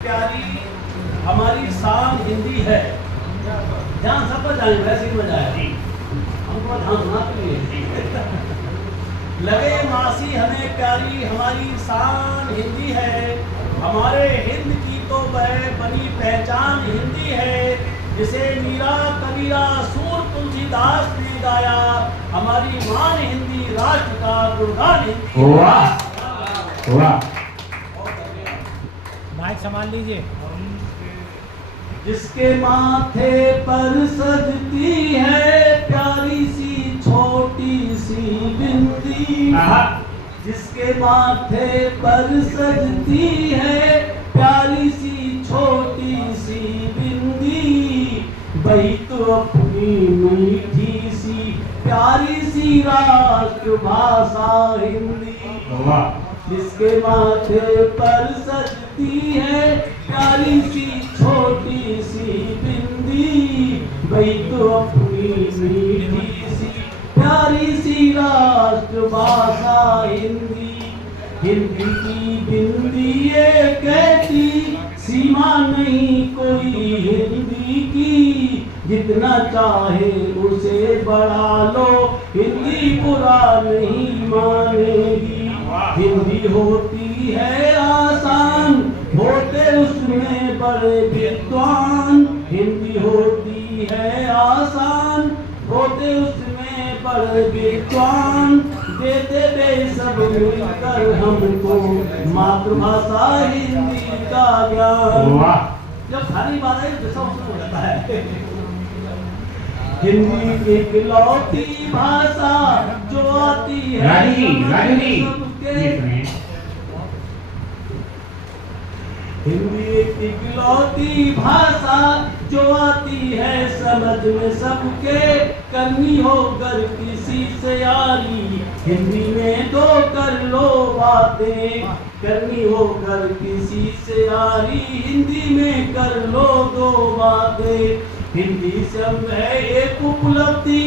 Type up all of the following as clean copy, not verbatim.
प्यारी हमारी शान हिंदी है। ध्यान सब पर जाए, वैसे ही मजा है हमको, ध्यान सुना के लिए लगे मासी हमें प्यारी हमारी शान हिंदी है। हमारे हिंद की तो वह बनी पहचान हिंदी है, जिसे मीरा कबीरा सूर तुलसीदास ने गाया। हमारी मान हिंदी, राष्ट्र का गुणगान हिंदी। वाह वाह, माइक संभाल लीजिए। जिसके माथे पर सजती है प्यारी सी छोटी सी बिंदी, जिसके माथे पर सजती है प्यारी सी छोटी सी बिंदी, वही तो अपनी मीठी सी प्यारी सी राष्ट्र भाषा हिंदी। जिसके माथे पर सजती है प्यारी सी छोटी सी बिंदी, वही तो अपनी मीठी सी प्यारी सी राष्ट्र भाषा हिंदी। हिंदी की बिंदी ये कहती सीमा नहीं कोई हिंदी की, जितना चाहे उसे बढ़ा लो हिंदी बुरा नहीं मानेगी। हिंदी होती है आसान, होते उसमें बड़े विद्वान। हिंदी होती है आसान, होते उसमें बड़े विद्वान। देते वे सब मिलकर हमको मातृभाषा हिंदी का ज्ञान। जब सारी बात है तो सब हो जाता है। हिंदी एक लौती भाषा जो आती है हिंदी एक इकलौती भाषा जो आती है समझ में सबके। करनी हो कर किसी से यारी, हिंदी में दो कर लो बातें। करनी हो कर किसी से यारी, हिंदी में कर लो दो बातें। हिंदी सब है एक उपलब्धि,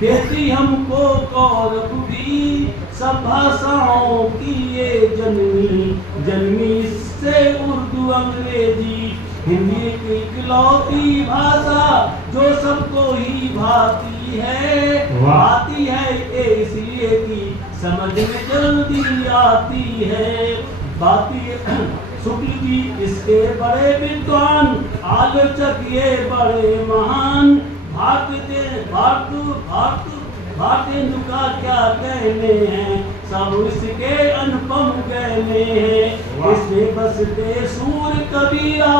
देती हमको गौरव भी। सब भाषाओं की ये जन्मी से उर्दू अंग्रेजी। हिंदी की इकलौती भाषा जो सबको ही भाती है। आती है इसलिए कि समझ में जल्दी आती है। शुक्ल जी इसके बड़े विद्वान, आलोचक ये बड़े महान। भारतेंदु का क्या कहने हैं, सब इसके अनुपम कहने हैं। इसमें बसते सूर कबीरा,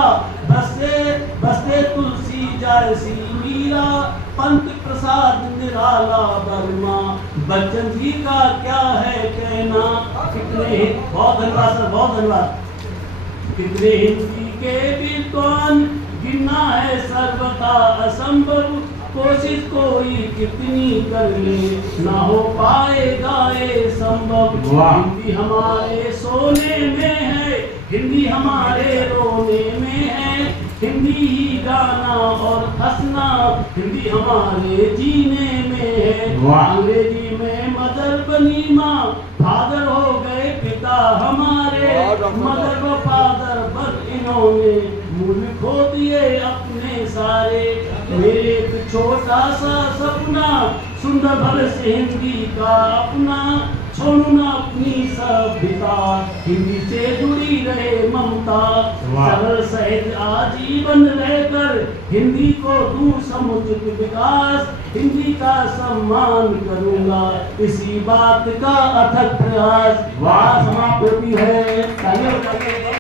बसते तुलसी जैसी मीरा। पंत प्रसाद निराला वर्मा, बच्चन जी का क्या है कहना। कितने बहुत धन्यवाद सर, बहुत धन्यवाद। कितने हिंदी के विद्वान, गिनना है सर्वथा असंभव। कोशिश कोई कितनी कर ले, ना हो पाएगा ये संभव। हिंदी हमारे सोने में है, हिंदी हमारे रोने में है। हिंदी ही गाना और हंसना, हिंदी हमारे जीने में है। अंग्रेजी में मदर बनी माँ, फादर हो गए पिता हमारे। मदर व फादर बस इन्होंने मूल खो दिए अपने सारे। मेरे एक छोटा सा सपना, सुंदर भविष्य हिंदी का अपना। छोड़ू ना अपनी सभ्यता, हिंदी से जुड़ी रहे ममता। सरल सहज आजीवन रहकर हिंदी को दूं समुचित विकास। हिंदी का सम्मान करूंगा, इसी बात का अथक प्रयास। वाह समाप्त होती है।